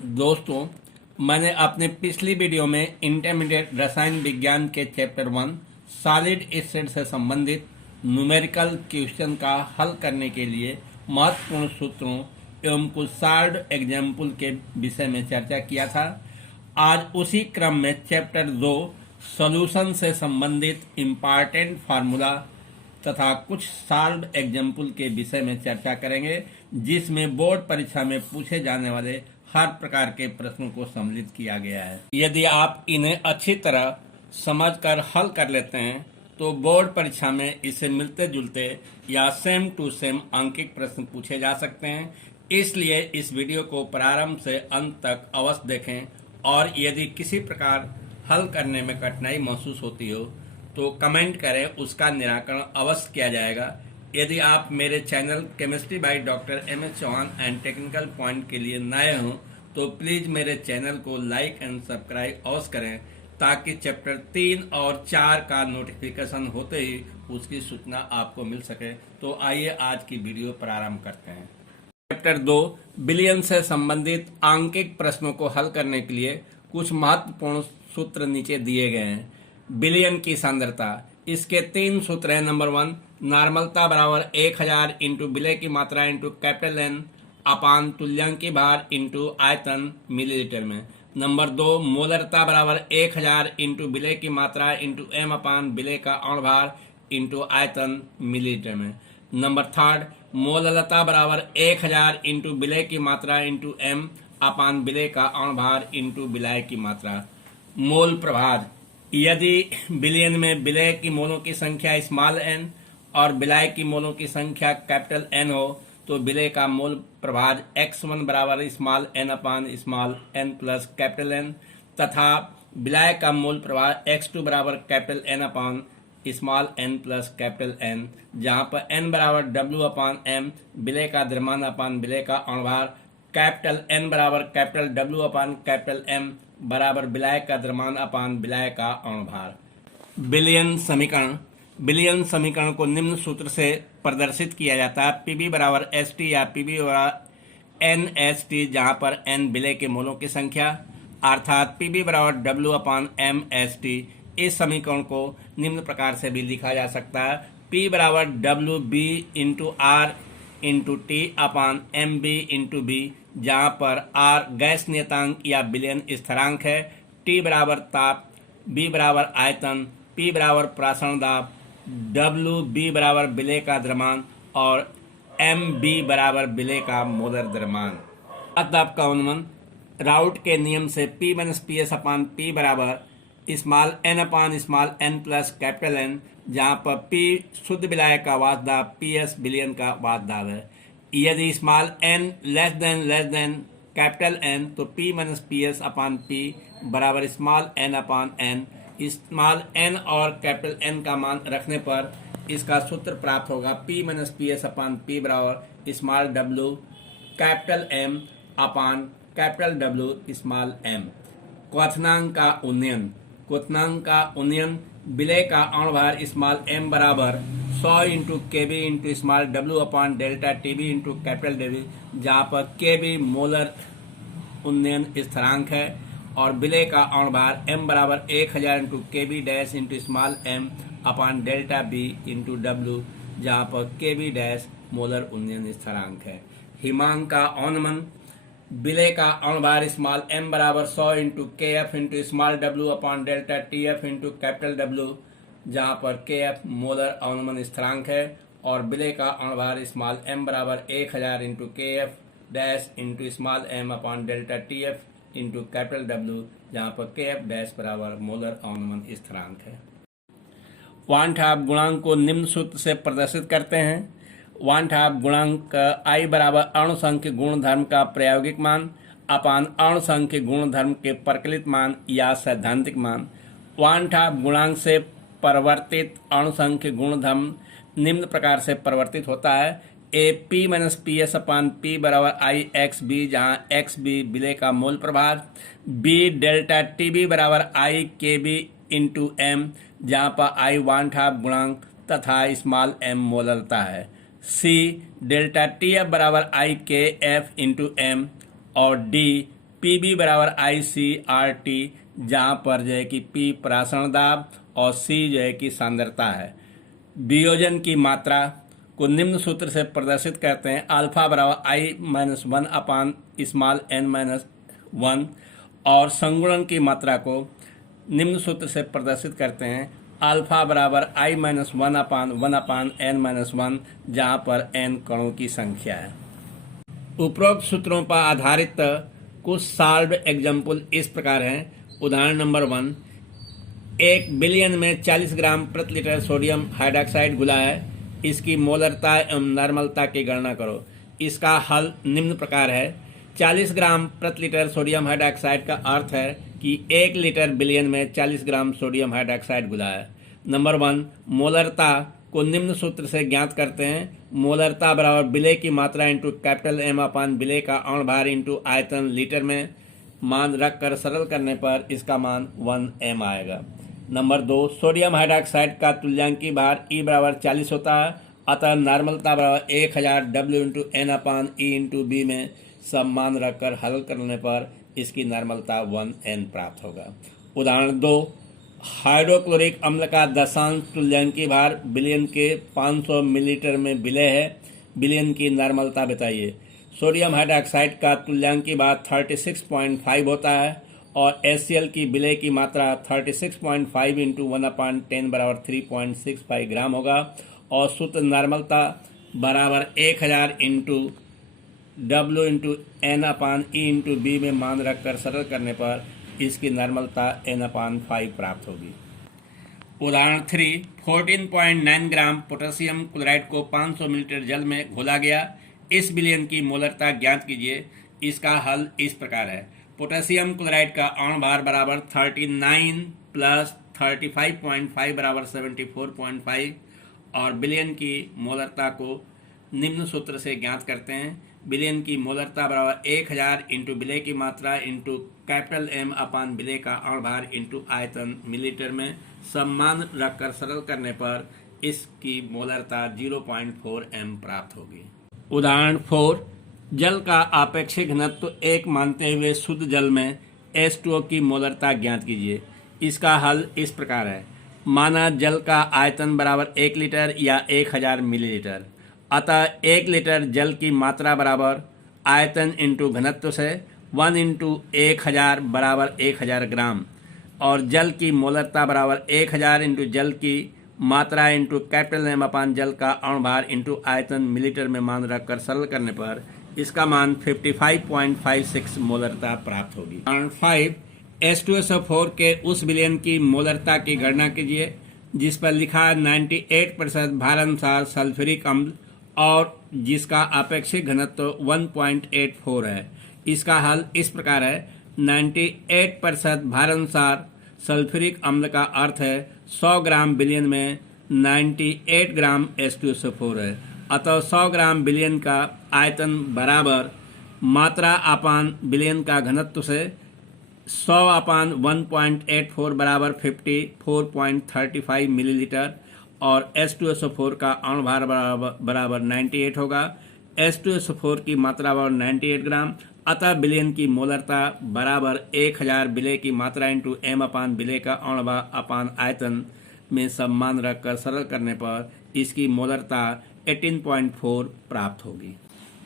दोस्तों, मैंने अपने पिछली वीडियो में इंटरमीडिएट रसायन विज्ञान के चैप्टर 1 सॉलिड स्टेट से संबंधित न्यूमेरिकल क्वेश्चन का हल करने के लिए महत्वपूर्ण सूत्रों एवं कुछ सॉल्व्ड एग्जाम्पल के विषय में चर्चा किया था। आज उसी क्रम में चैप्टर 2 सॉल्यूशन से संबंधित इम्पॉर्टेंट फार्मूला तथा कुछ सॉल्व्ड एग्जाम्पल के विषय में चर्चा करेंगे, जिसमें बोर्ड परीक्षा में पूछे जाने वाले हर प्रकार के प्रश्नों को सम्मिलित किया गया है। यदि आप इन्हें अच्छी तरह समझकर हल कर लेते हैं तो बोर्ड परीक्षा में इससे मिलते जुलते या सेम टू सेम अंकित प्रश्न पूछे जा सकते हैं। इसलिए इस वीडियो को प्रारंभ से अंत तक अवश्य देखें और यदि किसी प्रकार हल करने में कठिनाई महसूस होती हो तो कमेंट करें, उसका निराकरण अवश्य किया जाएगा। यदि आप मेरे channel chemistry by doctor MS Chauhan and technical point के लिए नए हों तो प्लीज़ मेरे चैनल को लाइक एंड सब्सक्राइब अवश्य करें, ताकि चैप्टर 3 और 4 का नोटिफिकेशन होते ही उसकी सूचना आपको मिल सके। तो आइए आज की वीडियो प्रारंभ करते हैं। चैप्टर 2 बिलियन से संबंधित आंकिक प्रश्नों को हल करने के लिए कुछ महत्वपूर्ण सूत्र नीचे दिए गए हैं। बिलियन की सांद्रता, इसके 3 सूत्र हैं। नंबर 1, नॉर्मलता बराबर 1000 इंटू विलय की मात्रा इंटू कैपिटल N अपान तुल्यांकी भार इंटू आयतन मिलीलीटर में। नंबर 2, मोलरता बराबर 1000 इंटू विलय की मात्रा इंटू M अपान विलय का अण भार इंटू आयतन मिलीलीटर में। नंबर 3, मोललता बराबर 1000 इंटू विलय की मात्रा इंटू M अपान विलय का अण भार इंटू विलय की मात्रा। मोल प्रभार, यदि बिलियन में विलय की मोलों की संख्या स्मॉल n और विलय की मोलों की संख्या कैपिटल N हो तो विलय का मोल प्रभार x1 बराबर स्मॉल n अपान small n plus capital N तथा विलय का मोल प्रभार x2 बराबर कैपिटल N अपान small n plus capital N, जहाँ पर n बराबर W अपान m विलय का द्रव्यमान अपान विलय का अणुभार, कैपिटल N बराबर कैपिटल W अपान कैपिटल M बराबर विलय का द्रव्यमान अपान विलय का अणुभार। बिलियन समीकरण, बिलियन समीकरण को निम्न सूत्र से प्रदर्शित किया जाता है। Pb बराबर ST या Pb बराबर NST, जहाँ पर N विलय के मोलों की संख्या, अर्थात Pb बराबर W अपान MST। इस समीकरण को निम्न प्रकार से भी लिखा जा सकता है। P बराबर WB into R into T अपान MB इंटू B, जहाँ पर R गैस नियतांक या बिलियन स्थिरांक है, T बराबर ताप, B बराबर आयतन, P बराबर प्रासरण दाब, WB बराबर विलय का द्रव्यमान और MB बराबर विलय का मोलर द्रव्यमान। दाब का अनुमान, राउट के नियम से P माइनस PS अपान P बराबर स्मॉल n अपान small n plus capital N, जहाँ पर P शुद्ध विलय का वाष्प दाब, PS विलयन का वाष्प दाब है। यदि small n less than capital N तो P माइनस PS अपान P बराबर स्मॉल n अपान n। स्मॉल n और कैपिटल N का मान रखने पर इसका सूत्र प्राप्त होगा। P माइनस PS अपान P बराबर स्मॉल w कैपिटल M अपान कैपिटल W स्मॉल m। क्वथनांक का उन्नयन, क्वथनांक का उन्नयन, विलय का अणुभार स्मॉल m बराबर 100 into KB into small w upon delta TB into capital W, जहाँ पर KB मोलर उन्नयन स्थिरांक है और विलय का अणुभार m बराबर 1000 into KB dash into small m अपान डेल्टा B इंटू W, जहाँ पर KB डैश मोलर उन्नयन स्थिरांक है। हिमांक का अवनमन, विलय का अणुभार स्मॉल m बराबर 100 into KF into small w upon delta TF into capital W, जहाँ पर KF मोलर अवनमन स्थिरांक है और विलय का अणुभार स्मॉल m बराबर 1000 into KF dash into small m अपान delta TF into capital W, जहाँ पर KF डैश बराबर मोलर अवनमन स्थिरांक है। वान ठाप गुणांक को निम्न सूत्र से प्रदर्शित करते हैं। वान ठाप गुणांक I बराबर अणु संख्य गुणधर्म का प्रायोगिक मान अपान अणु संख्य गुणधर्म के प्रकलित मान या सैद्धांतिक मान। वान ठाप गुणांक से परिवर्तित अणु संख्य गुणधर्म निम्न प्रकार से परिवर्तित होता है। P माइनस PS अपान P बराबर IXB, जहाँ XB विलय का मोल प्रभार, B डेल्टा TB बराबर IKB इंटू M, जहाँ पर I वान ठाप गुणांक तथा स्मॉल m मोलरता है। C डेल्टा TF बराबर IKF इंटू M और D PB बराबर ICRT, जहाँ पर जो है कि P प्रासरण दाब और C जो है कि सांद्रता है। वियोजन की मात्रा को निम्न सूत्र से प्रदर्शित करते हैं, अल्फा बराबर I-1 अपान स्मॉल n-1, और संगुणन की मात्रा को निम्न सूत्र से प्रदर्शित करते हैं, अल्फा बराबर I-1 अपान 1 अपान n-1, जहाँ पर n कणों की संख्या है। उपरोक्त सूत्रों पर आधारित कुछ सॉल्व्ड एग्जाम्पल इस प्रकार हैं। उदाहरण नंबर 1, 1 बिलियन में 40 ग्राम प्रति लीटर सोडियम हाइड्रॉक्साइड घुला है, इसकी मोलरता एवं नॉर्मलता की गणना करो। इसका हल निम्न प्रकार है। 40 ग्राम प्रति लीटर सोडियम हाइड्रॉक्साइड का अर्थ है कि 1 लीटर बिलियन में 40 ग्राम सोडियम हाइड्रॉक्साइड घुला है। नंबर 1, मोलरता को निम्न सूत्र से ज्ञात करते हैं। मोलरता बराबर विलेय की मात्रा इंटू कैपिटल M अपान विलेय का अणु भार इंटू आयतन लीटर में मान रखकर सरल करने पर इसका मान 1m आएगा। नंबर 2, सोडियम हाइड्रॉक्साइड का तुल्यांकी भार E बराबर 40 होता है, अतः नॉर्मलता बराबर 1000 W इंटू N अपान E इंटू B में सब मान रखकर हल करने पर इसकी नॉर्मलता 1n प्राप्त होगा। उदाहरण 2, हाइड्रोक्लोरिक अम्ल का दशांश तुल्यांकी भार बिलियन के 500 मिलीलीटर में विलेय है, बिलियन की नॉर्मलता बताइए। सोडियम हाइड्रॉक्साइड का तुल्यांकी भार 36.5 होता है और HCl की विलेय की मात्रा 36.5 इंटू 1/10 बराबर 3.65 ग्राम होगा, और सूत्र नॉर्मलता बराबर 1000 इंटू W इंटू N अपान E इंटू B में मान रखकर सरल करने पर इसकी नॉर्मलता N/5 प्राप्त होगी। उदाहरण 3, 14.9 ग्राम पोटेशियम क्लोराइड को 500 मिलीलीटर जल में घोला गया, इस विलयन की मोलरता ज्ञात कीजिए। इसका हल इस प्रकार है। पोटेशियम क्लोराइड का अणु भार बराबर 39 प्लस 35.5 बराबर 74.5, और विलयन की मोलरता को निम्न सूत्र से ज्ञात करते हैं। विलयन की मोलरता बराबर 1000 इंटू विलेय की मात्रा इंटू कैपिटल M अपान विलेय का अणु भार इंटू आयतन मिलीलीटर में सम्मान रखकर सरल करने पर इसकी मोलरता 0.4m प्राप्त होगी। उदाहरण 4, जल का आपेक्षिक घनत्व 1 मानते हुए शुद्ध जल में H2O की मोलरता ज्ञात कीजिए। इसका हल इस प्रकार है। माना जल का आयतन बराबर 1 लीटर या 1000 मिलीलीटर, अतः 1 लीटर जल की मात्रा बराबर आयतन इंटू घनत्व से 1 इंटू 1000 बराबर 1000 ग्राम, और जल की मोलरता बराबर 1000 इंटू जल की मात्रा इंटू कैपिटल M अपान जल का अणु भार इंटू आयतन मिलीलीटर में मान रखकर सरल करने पर इसका मान 55.56 मोलरता प्राप्त होगी। उदाहरण 5, H2SO4 के उस विलयन की मोलरता की गणना कीजिए जिस पर लिखा 98% भार अनुसार सल्फ्यूरिक अम्ल और जिसका आपेक्षिक घनत्व 1.84 है। इसका हल इस प्रकार है। 98% भार अनुसार सल्फ्यूरिक अम्ल का अर्थ है 100 ग्राम बिलियन में 98 ग्राम H2SO4 है, अतः 100 ग्राम बिलियन का आयतन बराबर मात्रा अपान बिलियन का घनत्व से 100 अपान 1.84 बराबर 54.35 मिलीलीटर, और H2SO4 का अणु भार बराबर 98 होगा। H2SO4 की मात्रा बराबर 98 ग्राम, अतः विलयन की मोलरता बराबर 1000 विलेय की मात्रा इंटू M अपान विलेय का अणु भार अपान आयतन में सम्मान रखकर सरल करने पर इसकी मोलरता 18.4 प्राप्त होगी।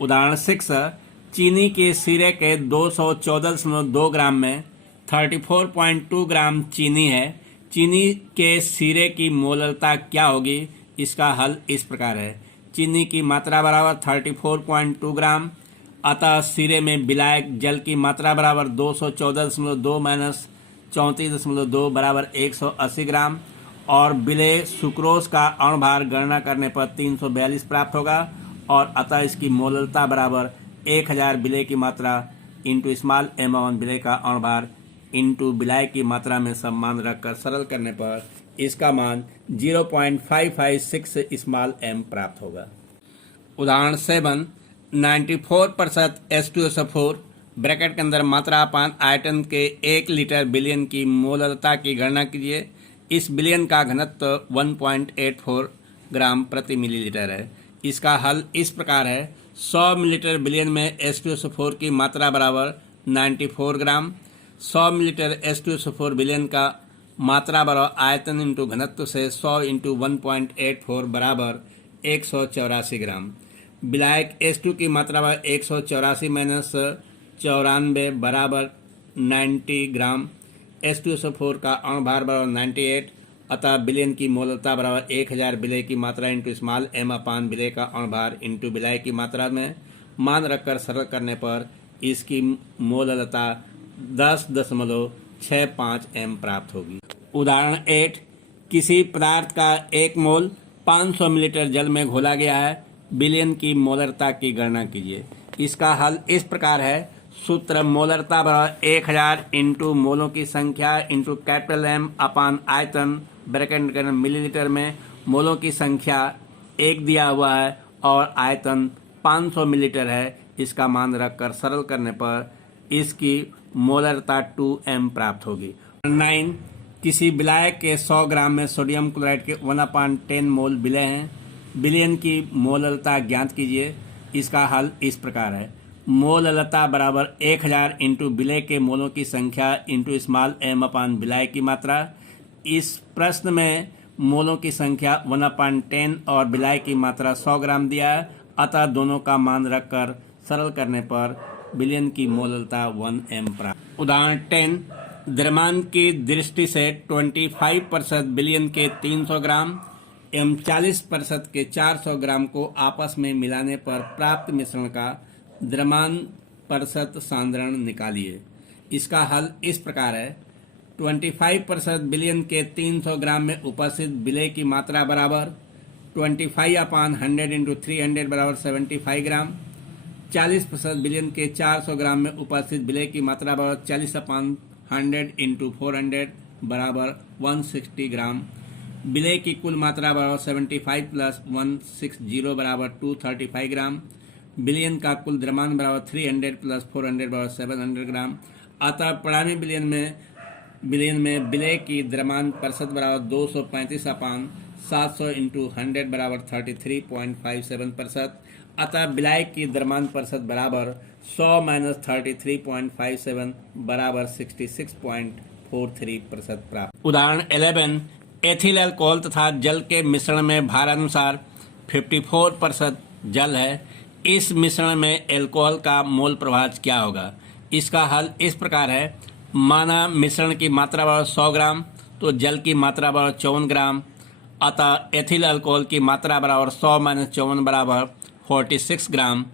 उदाहरण 6, चीनी के सिरे के 214.2 ग्राम में 34.2 ग्राम चीनी है। चीनी के सिरे की मोलरता क्या होगी? इसका हल इस प्रकार है। चीनी की मात्रा बराबर 34.2 ग्राम, अतः सिरे में विलायक जल की मात्रा बराबर 214.2 माइनस 34.2 बराबर 180 ग्राम, और विलेय सुक्रोज का अणु भार गणना करने पर 342 प्राप्त होगा, और अतः इसकी मोलरता बराबर 1000 विलेय की मात्रा इंटू स्मॉल m विलेय का अणु भार इंटू विलायक की मात्रा में सम्मान रखकर सरल करने पर इसका मान 0.556 स्मॉल m प्राप्त होगा। उदाहरण 7, 94% H2SO4 ब्रैकेट के अंदर मात्रा अपान आयतन के 1 लीटर बिलियन की मोलरता की गणना कीजिए। इस बिलियन का घनत्व 1.84 ग्राम प्रति मिलीलीटर है। इसका हल इस प्रकार है। 100 मिलीलीटर बिलियन में H2SO4 की मात्रा बराबर 94 ग्राम। 100 मिलीलीटर H2SO4 विलयन का मात्रा बराबर आयतन इंटू घनत्व से 100 इंटू 1.84 बराबर 184 ग्राम। विलायक H2 की मात्रा बराबर 184 माइनस 94 बराबर 90 ग्राम। H2SO4 का अणु भार बराबर 98, अतः विलयन की मोलता बराबर 1000 विलय की मात्रा इंटू स्मॉल m अपान विलय का अणु भार इंटू विलय की मात्रा में मान रखकर सरल करने पर इसकी मोललता 10.65 m प्राप्त होगी। उदाहरण 8, किसी पदार्थ का 1 मोल 500 मिलीलीटर जल में घोला गया है, विलयन की मोलरता की गणना कीजिए। इसका हल इस प्रकार है। सूत्र मोलरता बराबर 1000 इंटू मोलों की संख्या इंटू कैपिटल M अपान आयतन ब्रैकेट के मिलीलीटर में मोलों की संख्या 1 दिया हुआ है और आयतन 500 मिलीलीटर है। इसका मान रखकर सरल करने पर इसकी मोलरता 2m प्राप्त होगी। 9, किसी विलायक के 100 ग्राम में सोडियम क्लोराइड के 1/10 मोल विलय हैं, विलयन की मोललता ज्ञात कीजिए। इसका हल इस प्रकार है। मोललता बराबर 1000 इंटू विलय के मोलों की संख्या इंटू स्मॉल m अपान विलय की मात्रा। इस प्रश्न में मोलों की संख्या 1/10 और विलय की मात्रा 100 ग्राम दिया है, अतः दोनों का मान रखकर सरल करने पर विलयन की मोललता 1m प्राप्त। उदाहरण 10, द्रव्यमान की दृष्टि से 25% विलयन के 300 ग्राम एवं 40% के 400 ग्राम को आपस में मिलाने पर प्राप्त मिश्रण का द्रव्यमान प्रतिशत सांद्रण निकालिए। इसका हल इस प्रकार है। 25% विलयन के 300 ग्राम में उपस्थित विलय की मात्रा बराबर 25/100 इंटू 300 बराबर 75 ग्राम। 40% विलयन के 400 ग्राम में उपस्थित विलय की मात्रा बराबर 40/100 इंटू 400 बराबर 160 ग्राम। विलय की कुल मात्रा बराबर 75 प्लस 160 बराबर 235 ग्राम। विलयन का कुल द्रव्यमान बराबर 300 प्लस 400 बराबर 700 ग्राम। अतः परिणामी विलयन में विलय की द्रव्यमान प्रतिशत बराबर 235/700 इंटू 100 बराबर 33.57%। अतः विलय की द्रव्यमान प्रतिशत बराबर 100 माइनस 33.57 बराबर 66.43% प्राप्त। उदाहरण 11, एथिल अल्कोहल तथा जल के मिश्रण में भारानुसार 54% जल है। इस मिश्रण में अल्कोहल का मोल प्रभाव क्या होगा? इसका हल इस प्रकार है। माना मिश्रण की मात्रा बराबर 100 ग्राम तो जल की मात्रा बराबर 54 ग्राम, अतः एथिल अल्कोहल की मात्रा बराबर 100 माइनस 54 बराबर 46 ग्राम।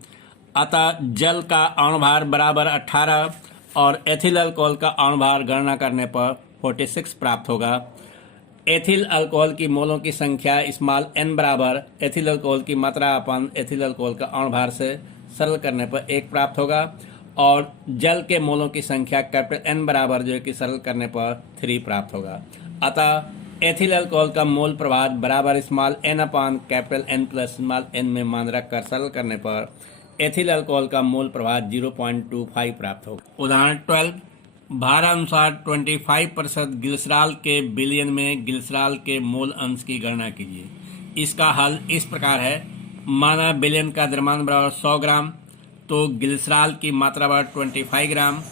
अतः जल का अणुभार बराबर 18 और एथिल अल्कोहल का अणुभार गणना करने पर 46 प्राप्त होगा। एथिल अल्कोहल की मोलों की संख्या स्मॉल n बराबर एथिल अल्कोहल की मात्रा अपन एथिल अल्कोहल का अणुभार से सरल करने पर 1 प्राप्त होगा और जल के मोलों की संख्या कैपिटल N बराबर जो कि सरल करने पर 3 प्राप्त होगा। अतः एथिल अल्कोहल का मोल प्रभाव बराबर स्मॉल n अपान capital N plus small n में मान रखकर सरल करने पर एथिल अल्कोहल का मोल प्रभाव 0.25 प्राप्त होगा। उदाहरण 12, भारानुसार 25% ग्लिसरॉल के विलयन में ग्लिसरॉल के मोल अंश की गणना कीजिए। इसका हल इस प्रकार है। माना विलयन का द्रव्यमान बराबर 100 ग्राम तो ग्लिसरॉल की मात्रा बराबर 25 ग्राम,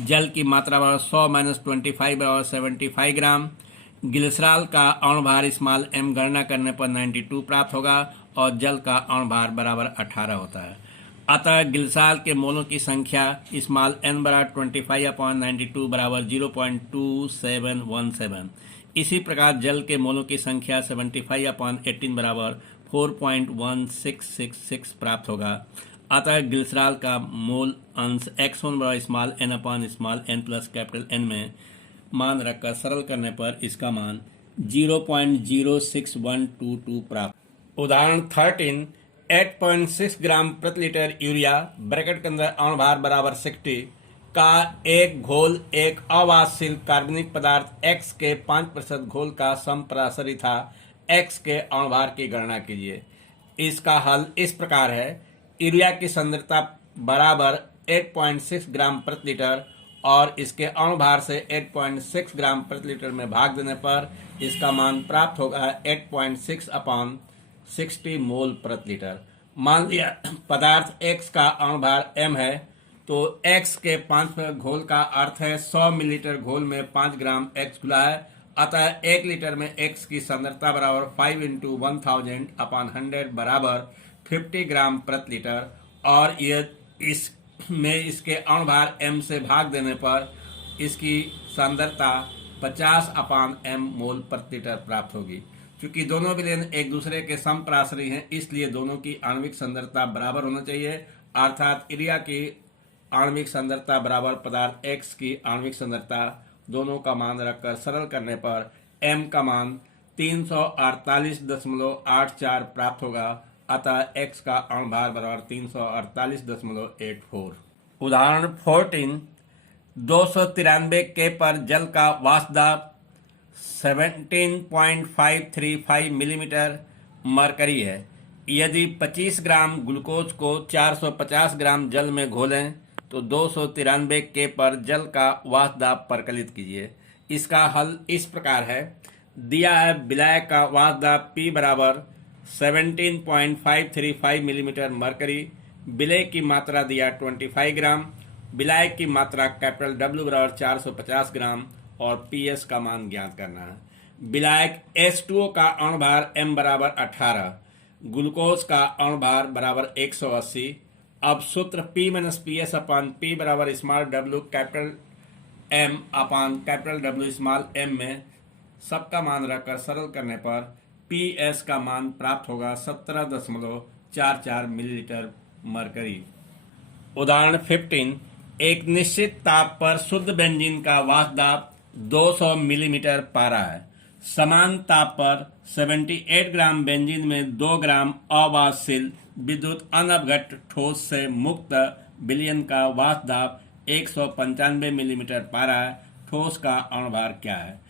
जल की मात्रा बराबर 100 माइनस 25 बराबर 75 ग्राम। ग्लिसरॉल का अणुभार स्मॉल m गणना करने पर 92 प्राप्त होगा और जल का अणुभार बराबर 18 होता है। अतः ग्लिसरॉल के मोलों की संख्या स्मॉल n बराबर 25/92 बराबर 0.2717। इसी प्रकार जल के मोलों की संख्या 75/18 बराबर 4.1666 प्राप्त होगा। अतः ग्लिसरॉल का मोल अंश x1 बराबर स्मॉल n अपान small n plus capital N में मान रखकर सरल करने पर इसका मान 0.06122 प्राप्त। उदाहरण 13, 8.6 ग्राम प्रति लीटर यूरिया ब्रैकेट के अंदर अणुभार बराबर 60 का एक घोल एक अवाष्यशील कार्बनिक पदार्थ X के 5% घोल का समपराशरी था X के अणुभार की गणना कीजिए। इसका हल इस प्रकार है। यूरिया की सांद्रता बराबर 8.6 ग्राम प्रति लीटर और इसके अणुभार से 8.6 ग्राम प्रति लीटर में भाग देने पर इसका मान प्राप्त होगा 8.6 अपान 60 मोल प्रति लीटर। मान लिया पदार्थ X का अणुभार m है तो x के 5 घोल का अर्थ है 100 मिलीलीटर घोल में 5 ग्राम x घुला है। अतः 1 लीटर में x की सांद्रता बराबर 5 इंटू 1000 अपॉन 100 बराबर 50 ग्राम प्रति लीटर। और ये इसमें इसके अणुभार m से भाग देने पर इसकी सांद्रता 50 अपान m मोल प्रति लीटर प्राप्त होगी। क्योंकि दोनों विलयन एक दूसरे के समप्रासरी हैं, इसलिए दोनों की आणविक सांद्रता बराबर होना चाहिए। अर्थात यूरिया की आणविक सांद्रता बराबर पदार्थ x की आणविक सांद्रता, दोनों का मान रखकर सरल करने पर m का मान 348.84 प्राप्त होगा। अतः x का अणुभार बराबर 348.84। उदाहरण 14, 293 के पर जल का वाष्प दाब 17.535 मिलीमीटर मरकरी है। यदि 25 ग्राम ग्लूकोज को 450 ग्राम जल में घोलें तो 293 के पर जल का वाष्प दाब परिकलित कीजिए। इसका हल इस प्रकार है। दिया है विलायक का वाष्प दाब P बराबर 17.535 मिलीमीटर मरकरी, विलय की मात्रा दिया 25 ग्राम, विलायक की मात्रा कैपिटल W बराबर 450 ग्राम और PS का मान ज्ञात करना है। विलायक H2O का अणुभार M बराबर 18, ग्लूकोज का अणुभार बराबर 180। अब सूत्र P माइनस PS अपान P बराबर स्मॉल w कैपिटल M अपान कैपिटल W स्मॉल m में सबका मान रखकर सरल करने पर PS का मान प्राप्त होगा 17.44 मिलीलीटर मरकरी। उदाहरण 15, एक निश्चित ताप पर शुद्ध बेंजीन का वाष्प दाब 200 मिलीमीटर पारा है। समान ताप पर 78 ग्राम बेंजीन में 2 ग्राम अवाष्पशील विद्युत अनवघट ठोस से मुक्त विलयन का वाष्प दाब 195 मिलीमीटर पारा है। ठोस का अणुभार क्या है?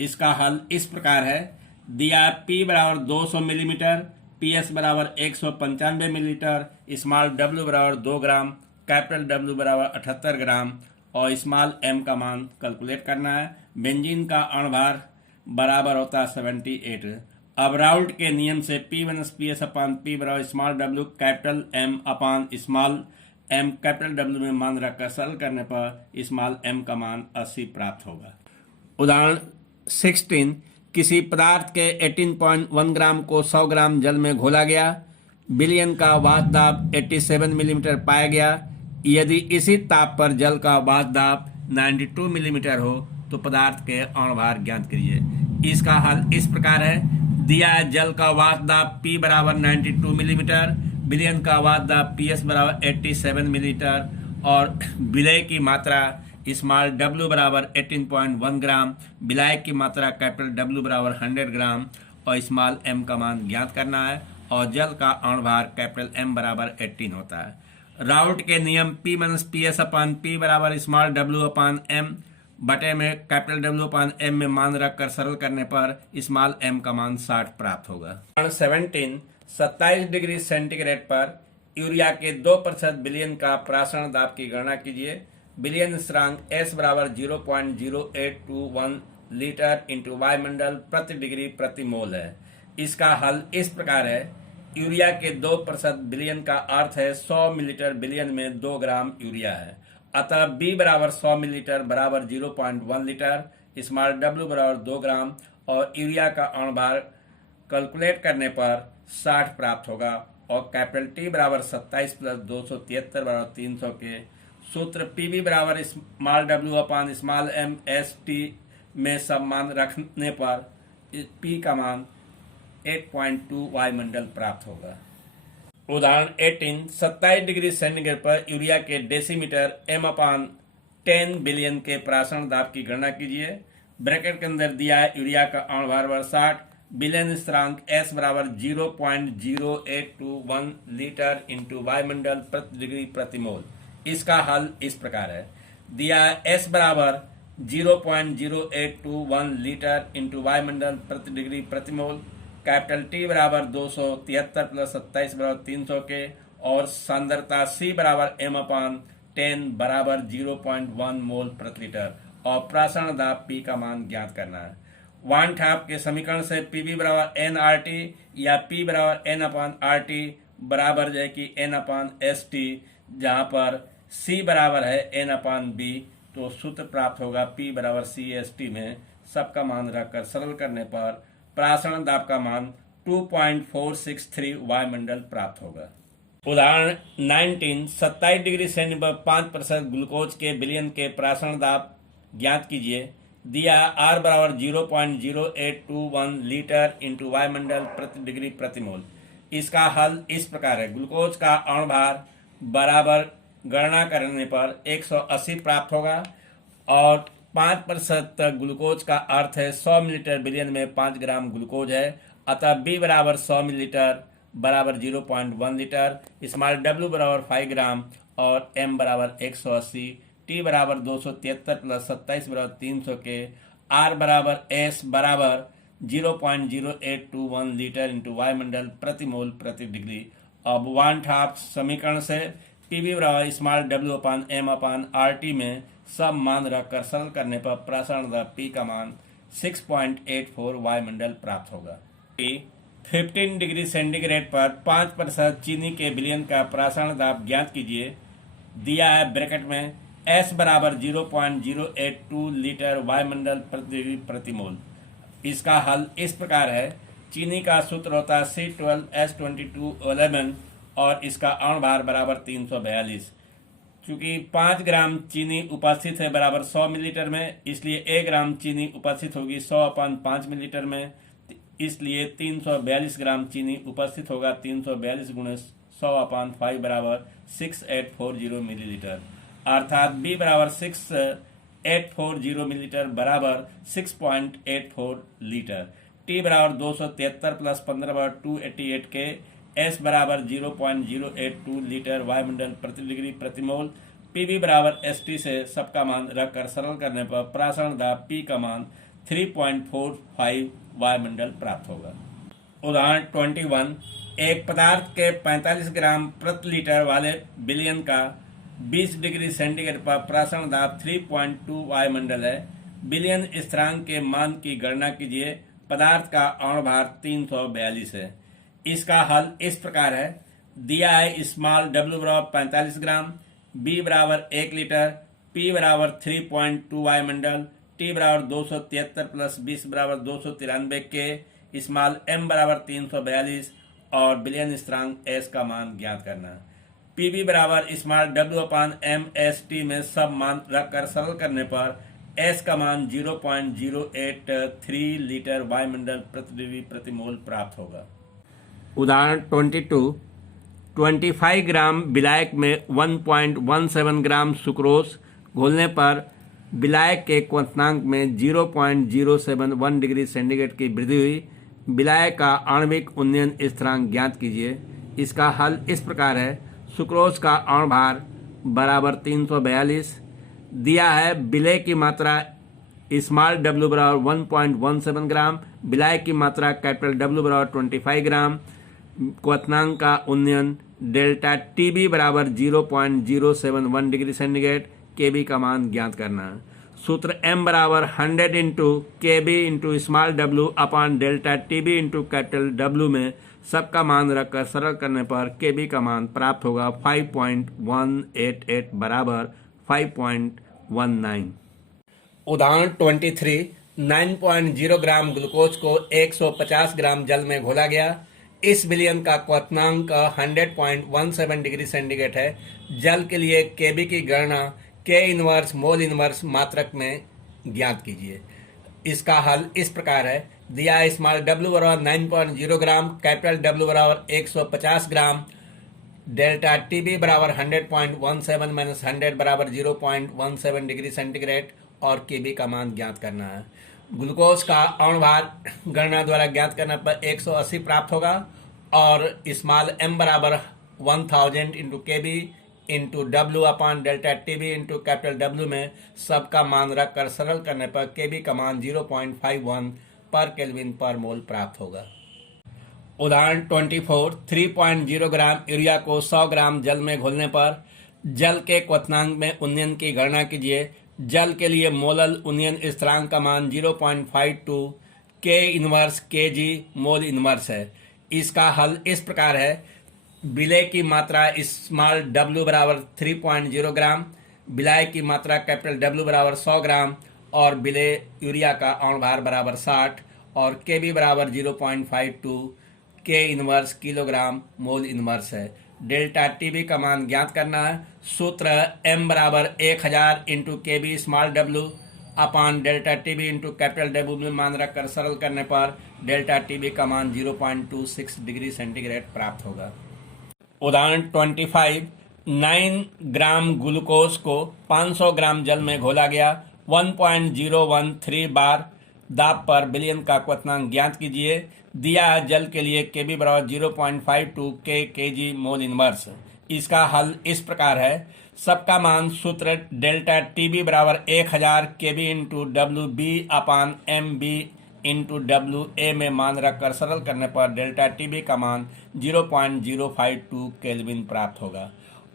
इसका हल इस प्रकार है। दिया P बराबर 200 मिलीमीटर, PS बराबर 195 मिलीलीटर, स्मॉल w बराबर 2 ग्राम, कैपिटल W बराबर 78 ग्राम और स्मॉल m का मान कैलकुलेट करना है। बेंजीन का अणुभार बराबर होता है 78। अब राउल्ट के नियम से P माइनस PS अपान P बराबर स्मॉल w कैपिटल M अपान स्मॉल m कैपिटल W में मान रखकर सरल करने पर स्मॉल m का मान 80 प्राप्त होगा। उदाहरण 16, किसी पदार्थ के 18.1 ग्राम को 100 ग्राम जल में घोला गया। विलयन का वाष्प दाब 87 मिलीमीटर पाया गया। यदि इसी ताप पर जल का वाष्प दाब 92 मिलीमीटर हो तो पदार्थ के अणुभार ज्ञात कीजिए। इसका हल इस प्रकार है। दिया है जल का वाष्प दाब P बराबर 92 मिलीमीटर, विलयन का वाष्प दाब PS बराबर 87 मिलीलीटर और विलय की मात्रा स्मॉल w बराबर 18.1 ग्राम, विलायक की मात्रा कैपिटल W बराबर 100 ग्राम और स्मॉल m का मान ज्ञात करना है और जल का अणुभार कैपिटल M बराबर 18 होता है। राउल्ट के नियम P माइनस PS अपान P बराबर स्मॉल w अपान m बटे में कैपिटल W अपान m में मान रखकर सरल करने पर स्मॉल m का मान 60 प्राप्त होगा। 17, 27 डिग्री सेंटीग्रेड पर यूरिया के 2% विलयन का प्रासरण दाब की गणना कीजिए। विलयन स्थिरांक S बराबर 0.0821 लीटर इंटू वायुमंडल प्रति डिग्री प्रति मोल है। इसका हल इस प्रकार है। यूरिया के 2% विलयन का अर्थ है 100 मिलीलीटर विलयन में 2 ग्राम यूरिया है। अतः B बराबर 100 मिलीलीटर बराबर 0.1 लीटर, स्मॉल w बराबर 2 ग्राम और यूरिया का अणुभार कैलकुलेट करने पर 60 प्राप्त होगा और कैपिटल T बराबर 27 प्लस 273 बराबर 300 के सूत्र PV बराबर स्मॉल w अपान स्मॉल m S T में सब मान रखने पर P का मान 8.2 वायुमंडल प्राप्त होगा। उदाहरण 18, 27 डिग्री सेंटीग्रेड पर यूरिया के डेसीमीटर m अपान 10 बिलियन के प्रासरण दाब की गणना कीजिए। ब्रैकेट के अंदर दिया है यूरिया का अणुभार बराबर 60, विलयन स्थिरांक S बराबर 0.0821 लीटर इंटू वायुमंडल प्रति डिग्री प्रति मोल। इसका हल इस प्रकार है। दिया है S बराबर 0.0821 लीटर इंटू वायुमंडल प्रति डिग्री प्रति मोल, कैपिटल T बराबर 273 प्लस 27 बराबर 300 के और सांद्रता C बराबर m अपान 10 बराबर 0.1 मोल प्रति लीटर और प्रासरण दाब P का मान ज्ञात करना है। वान ठाप के समीकरण से PV बराबर nRT या P बराबर n अपान RT बराबर जो है कि n अपान ST, जहाँ पर C बराबर है N/B, तो सूत्र प्राप्त होगा P बराबर CST में सबका मान रखकर सरल करने पर प्रासरण दाब का मान 2.463 वायुमंडल प्राप्त होगा। उदाहरण 19, 27 डिग्री सेंटीग्रेड पर 5% ग्लूकोज के विलयन के प्रासरण दाब ज्ञात कीजिए। दिया R बराबर 0.0821 लीटर इंटू वायुमंडल प्रति डिग्री प्रति मोल। इसका हल इस प्रकार है। ग्लूकोज का अणुभार बराबर गणना करने पर 180 प्राप्त होगा और 5% ग्लूकोज का अर्थ है 100 मिलीलीटर विलयन में 5 ग्राम ग्लूकोज है। अतः B बराबर 100 मिलीलीटर बराबर 0.1 लीटर, स्मॉल W बराबर 5 ग्राम और M बराबर 180, T बराबर 273 प्लस 27 बराबर 300 के R बराबर S बराबर 0.0821 लीटर इंटू वायुमंडल प्रति मोल प्रति डिग्री। अब 1/2 समीकरण से PV बराबर स्मॉल W अपान M अपान RT में सब मान रखकर सरल करने पर प्रासरण दाब P का मान 6.84 वायुमंडल प्राप्त होगा। 15 डिग्री सेंटीग्रेड पर 5% चीनी के विलयन का प्रासरण दाब ज्ञात कीजिए। दिया है ब्रैकेट में S बराबर 0.082 लीटर वायुमंडल प्रति प्रति मोल। इसका हल इस प्रकार है। चीनी का सूत्र होता है C12H2211 और इसका अणुभार बराबर 342। चूंकि 5 ग्राम चीनी उपस्थित है बराबर 100 मिलीलीटर में, इसलिए 1 ग्राम चीनी उपस्थित होगी 100/5 मिलीलीटर में, इसलिए 342 ग्राम चीनी उपस्थित होगा। 342 गुणे 100/5 बराबर 6840 मिलीलीटर, अर्थात B बराबर 6840 मिलीलीटर बराबर 6.84 लीटर। T बराबर 273 प्लस 15 बराबर 288 के S बराबर 0.082 लीटर वायुमंडल प्रति डिग्री प्रति मोल। PV बराबर ST से सबका मान रखकर सरल करने पर प्रासरण दाब P का मान 3.45 वायुमंडल प्राप्त होगा। उदाहरण 21, एक पदार्थ के 45 ग्राम प्रति लीटर वाले विलयन का 20 डिग्री सेंटीग्रेड पर प्रासरण दाब 3.2 वायुमंडल है। विलयन स्थिरांक के मान की गणना कीजिए। पदार्थ का अणुभार 342 है। इसका हल इस प्रकार है। दिया है स्मॉल W बराबर 45 ग्राम, B बराबर 1 लीटर, P बराबर 3.2 वायुमंडल, T बराबर 273 प्लस 20 बराबर 293 के, स्मॉल M बराबर 342 और विलयन स्थिरांक S का मान ज्ञात करना। PV बराबर स्मॉल W अपान MST में सब मान रखकर सरल करने पर S का मान 0.083 लीटर वायुमंडल प्रति डिग्री प्रति मोल प्राप्त होगा। उदाहरण 22, 25 ग्राम विलायक में 1.17 ग्राम सुक्रोज घोलने पर विलायक के क्वथनांक में 0.071 डिग्री सेंटीग्रेड की वृद्धि हुई। विलायक का आणविक उन्नयन स्थिरांक ज्ञात कीजिए। इसका हल इस प्रकार है। सुक्रोज का अणुभार बराबर 342। दिया है विलय की मात्रा स्मॉल W बराबर 1.17 ग्राम, विलायक की मात्रा कैपिटल W बराबर 25 ग्राम, क्वथनांक का उन्नयन डेल्टा TB बराबर 0.071 डिग्री सेंटीग्रेड, KB का मान ज्ञात करना। सूत्र M बराबर 100 into KB into small W upon delta TB into capital W में सबका मान रखकर सरल करने पर KB का मान प्राप्त होगा 5.188 बराबर 5.19। उदाहरण 23, 9.0 ग्राम ग्लूकोज को 150 ग्राम जल में घोला गया। इस विलयन का क्वथनांक 100.17 डिग्री सेंटीग्रेड है। जल के लिए KB की गणना K इनवर्स मोल इनवर्स मात्रक में ज्ञात कीजिए। इसका हल इस प्रकार है। दिया है स्मॉल W बराबर 9.0 ग्राम, कैपिटल W बराबर 150 ग्राम, डेल्टा TB बराबर 100.17 माइनस 100 बराबर 0.17 डिग्री सेंटीग्रेड और KB का मान ज्ञात करना है। ग्लूकोज का अणुभार गणना द्वारा ज्ञात करने पर 180 प्राप्त होगा और स्मॉल M बराबर 1000 into KB into W upon delta TB into capital W में सबका मान रखकर सरल करने पर KB का मान 0.51 पर केल्विन पर मोल प्राप्त होगा। उदाहरण 24, 3.0 ग्राम यूरिया को 100 ग्राम जल में घोलने पर जल के क्वथनांक में उन्नयन की गणना कीजिए। जल के लिए मोलल उन्नयन स्थिरांक का मान 0.52 K inverse Kg mole inverse है। इसका हल इस प्रकार है। विलय की मात्रा स्मॉल w बराबर 3.0 ग्राम, विलाय की मात्रा कैपिटल W बराबर 100 ग्राम और विलय यूरिया का अणु भार बराबर 60 और Kb बराबर 0.52 K inverse kilogram mole inverse है। डेल्टा टीबी का मान ज्ञात करना है। सूत्र m बराबर 1000 into K B small w upon delta TB into capital W में मान रखकर सरल करने पर डेल्टा टीबी का मान 0.26 डिग्री सेंटीग्रेड प्राप्त होगा। उदाहरण 25, 9 ग्राम ग्लूकोज को 500 ग्राम जल में घोला गया। 1.013 बार दाब पर विलयन का क्वथनांक ज्ञात कीजिए। दिया है जल के लिए Kb बराबर 0.52 Kg मोल इनवर्स। इसका हल इस प्रकार है। सबका मान सूत्र डेल्टा टीबी बराबर 1000 Kb into W B upon M B into W A में मान रखकर सरल करने पर डेल्टा टीबी का मान 0.052 केल्विन प्राप्त होगा।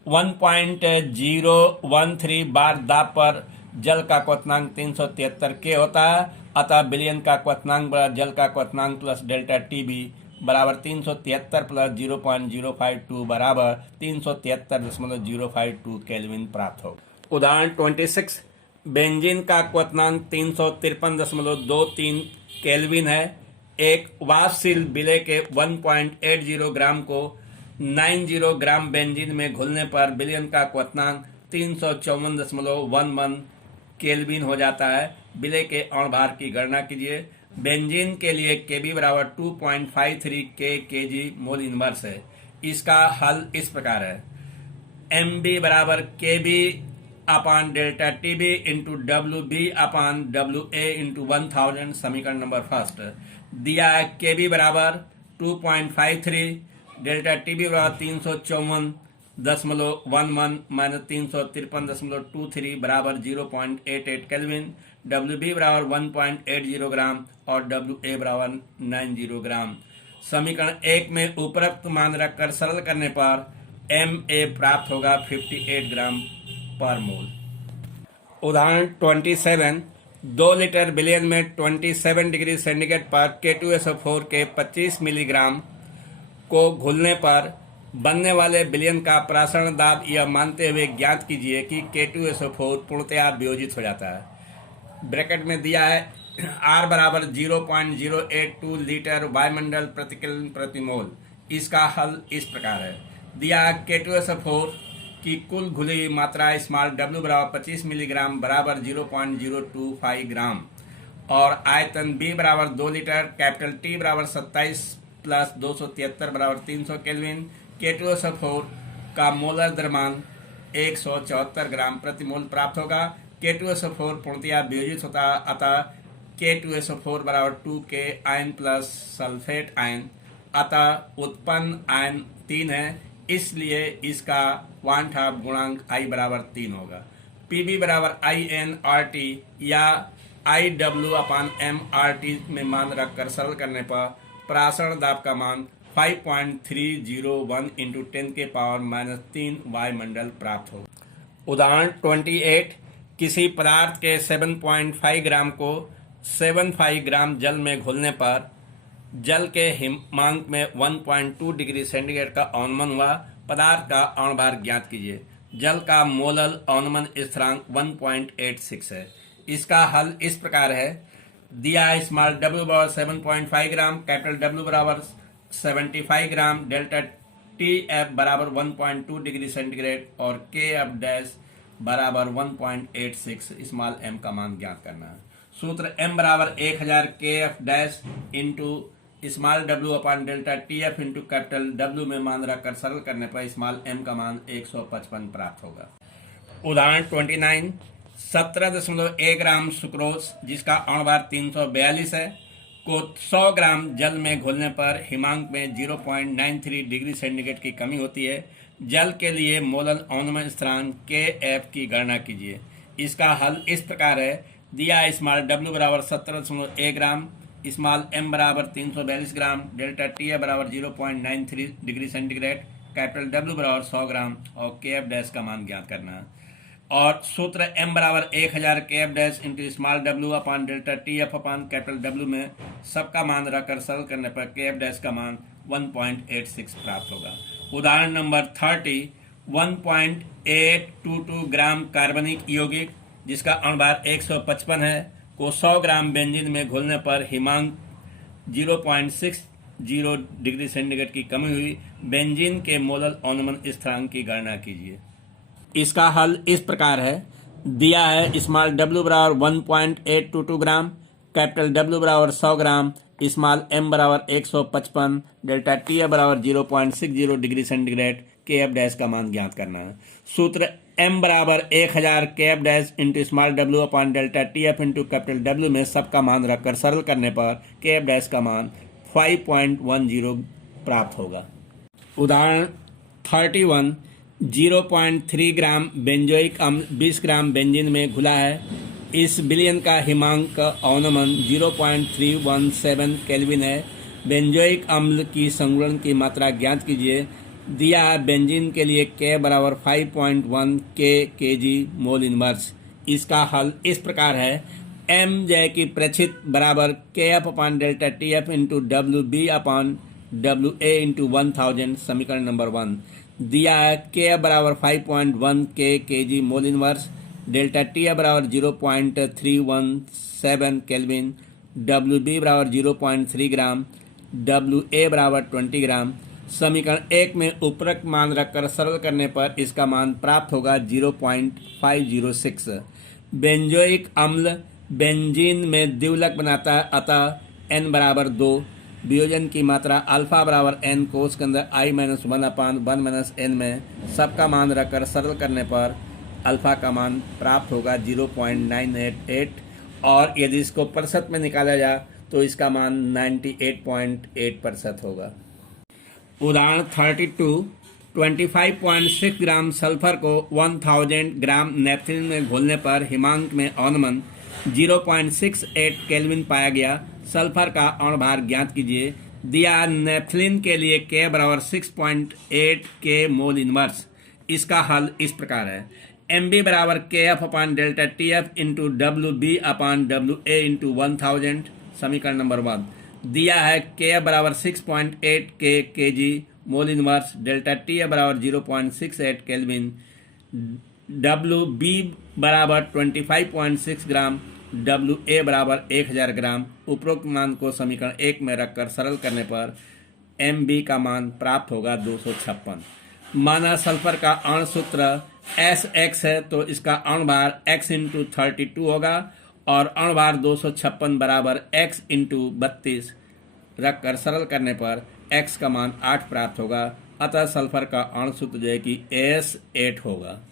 1.013 बार दाब पर जल का क्वथनांक 373 के होता है। अतः विलयन का क्वथनांक जल का क्वथनांक प्लस डेल्टा टीबी बराबर 373 प्लस 0.052 बराबर 373.052 केल्विन प्राप्त हो। उदाहरण 26, बेंजीन का क्वथनांक 353.23 केल्विन है। एक वाष्पशील विलय के 1.80 ग्राम को 90 ग्राम बेंजीन में घुलने पर विलयन का क्वथनांक 354.11 केल्विन हो जाता है। विलय के अणु भार की गणना कीजिए। बेंजीन के लिए Kb बराबर 2.53 Kg मोल इनवर्स है। इसका हल इस प्रकार है। Mb बराबर Kb upon delta TB into W B upon W A into 1000 समीकरण नंबर फर्स्ट। दिया है Kb बराबर 2.53, डेल्टा टीबी बराबर 354.11 माइनस 353.23 बराबर 0.88 केल्विन, WB बराबर 1.80 ग्राम और WA बराबर 90 ग्राम। समीकरण 1 में उपरोक्त मान रखकर सरल करने पर MA प्राप्त होगा 58 ग्राम पर मोल। उदाहरण 27, 2 लीटर विलयन में 27 डिग्री सेंटीग्रेड पर K2SO4 के 25 मिलीग्राम को घुलने पर बनने वाले विलयन का प्रासरण दाब यह मानते हुए ज्ञात कीजिए कि K2SO4 पूर्णतया वियोजित हो जाता है। ब्रैकेट में दिया है R बराबर 0.082 लीटर वायुमंडल प्रति केल्विन प्रति मोल। इसका हल इस प्रकार है। दिया है K2SO4 की कुल घुली हुई मात्रा स्मॉल w बराबर 25 मिलीग्राम बराबर 0.025 ग्राम और आयतन B बराबर 2 लीटर, कैपिटल T बराबर 27 प्लस 273 बराबर 300 केल्विन। K2SO4 का मोलर द्रव्यमान 174 ग्राम प्रति मोल प्राप्त होगा। K2SO4 पूर्णतया वियोजित होता है। अतः K2SO4 बराबर 2K ion plus sulphate ion. अतः उत्पन्न आयन 3 है, इसलिए इसका 1/2 गुणांक I बराबर 3 होगा। Pb बराबर InRT या IW अपान MRT में मान रखकर सरल करने पर प्रासरण दाब का मान 5.301 इंटू 10 के पावर -3 वायुमंडल प्राप्त होगा। उदाहरण 28, किसी पदार्थ के 7.5 ग्राम को 75 ग्राम जल में घुलने पर जल के हिमांक में 1.2 डिग्री सेंटीग्रेड का अवनमन हुआ। पदार्थ का अणुभार ज्ञात कीजिए। जल का मोलल अवनमन स्थिरांक 1.86 है। इसका हल इस प्रकार है। दिया है स्मॉल w बराबर 7.5 ग्राम, कैपिटल W बराबर 75 ग्राम, डेल्टा TF बराबर 1.2 डिग्री सेंटीग्रेड और KF डैश बराबर 1.86 स्मॉल m का मान ज्ञात करना है। सूत्र m बराबर 1000 KF dash into small w upon delta TF into capital W में मान रखकर सरल करने पर स्मॉल m का मान 155 प्राप्त होगा। उदाहरण 29, 17.1 ग्राम सुक्रोज जिसका अणुभार 342 है को 100 ग्राम जल में घुलने पर हिमांक में 0.93 डिग्री सेंटीग्रेड की कमी होती है। जल के लिए मोलल अवनमन स्थिरांक KF की गणना कीजिए। इसका हल इस प्रकार है। दिया स्मॉल w बराबर 17.1 ग्राम, स्मॉल m बराबर 342 ग्राम, डेल्टा TF बराबर 0.93 डिग्री सेंटीग्रेड, कैपिटल W बराबर 100 ग्राम और KF डैश का मान ज्ञात करना है। और सूत्र m बराबर 1000 KF dash into small w upon delta TF अपान कैपिटल W में सबका मान रखकर सरल करने पर KF डैश का मान 1.86 प्राप्त होगा। उदाहरण नंबर 30, 1.822 ग्राम कार्बनिक यौगिक जिसका अणुभार 155 है को 100 ग्राम बेंजीन में घोलने पर हिमांक 0.60 डिग्री सेंटीग्रेड की कमी हुई। बेंजीन के मोलल अवनमन स्थिरांक की गणना कीजिए। इसका हल इस प्रकार है। दिया है स्मॉल w बराबर 1.822 ग्राम, कैपिटल W बराबर 100 ग्राम, स्मॉल m बराबर 155, डेल्टा टी बराबर 0.60 डिग्री सेंटीग्रेड, के एफ डैश का मान ज्ञात करना है। सूत्र m बराबर 1000 के F dash into small w upon delta T F into capital W में सबका मान रखकर सरल करने पर के एफ डैश का मान 5.10 प्राप्त होगा। उदाहरण 31, 0.3 ग्राम बेंजोइक अम्ल 20 ग्राम बेंजीन में घुला है। इस विलयन का हिमांक अवनमन 0.317 केल्विन है। बेंजोइक अम्ल की संगुणन की मात्रा ज्ञात कीजिए। दिया है बेंजीन के लिए K बराबर 5.1 kg मोल इनवर्स। इसका हल इस प्रकार है। m जय की प्रेक्षित बराबर KF upon delta TF into WB upon WA into 1000 समीकरण नंबर 1। दिया है K बराबर 5.1 kg mole inverse, delta T बराबर 0.317 केल्विन, WB बराबर 0.3 ग्राम, WA बराबर 20 ग्राम। समीकरण 1 में उपरोक्त मान रखकर सरल करने पर इसका मान प्राप्त होगा 0.506। बेंजोइक अम्ल बेंजीन में द्विलक बनाता है, अतः n बराबर 2। वियोजन की मात्रा अल्फा बराबर n कोष के अंदर i-1/1 में सबका मान रखकर सरल करने पर अल्फा का मान प्राप्त होगा 0.988 और यदि इसको प्रतिशत में निकाला जाए तो इसका मान 98.8% होगा। उदाहरण 32, 25.6 ग्राम सल्फर को 1000 ग्राम नेपथिलीन में घोलने पर हिमांक में अवनमन 0.68 केल्विन पाया गया। सल्फर का अणुभार ज्ञात कीजिए। दिया नेपथिलीन के लिए K बराबर 6.8 K मोल इनवर्स। इसका हल इस प्रकार है। MB बराबर KF upon delta TF into WB upon WA into 1000 समीकरण नंबर 1। दिया है K बराबर 6.8 kg mole inverse, delta T बराबर 0.68 केल्विन, WB बराबर 25.6 ग्राम, WA बराबर 1000 ग्राम। उपरोक्त मान को समीकरण 1 में रखकर सरल करने पर MB का मान प्राप्त होगा 256। माना सल्फर का अणु सूत्र SX है तो इसका अणुभार X इंटू 32 होगा और अणुभार 256 बराबर X इंटू 32 रखकर सरल करने पर X का मान 8 प्राप्त होगा। अतः सल्फर का अणु सूत्र जो है कि S8 होगा।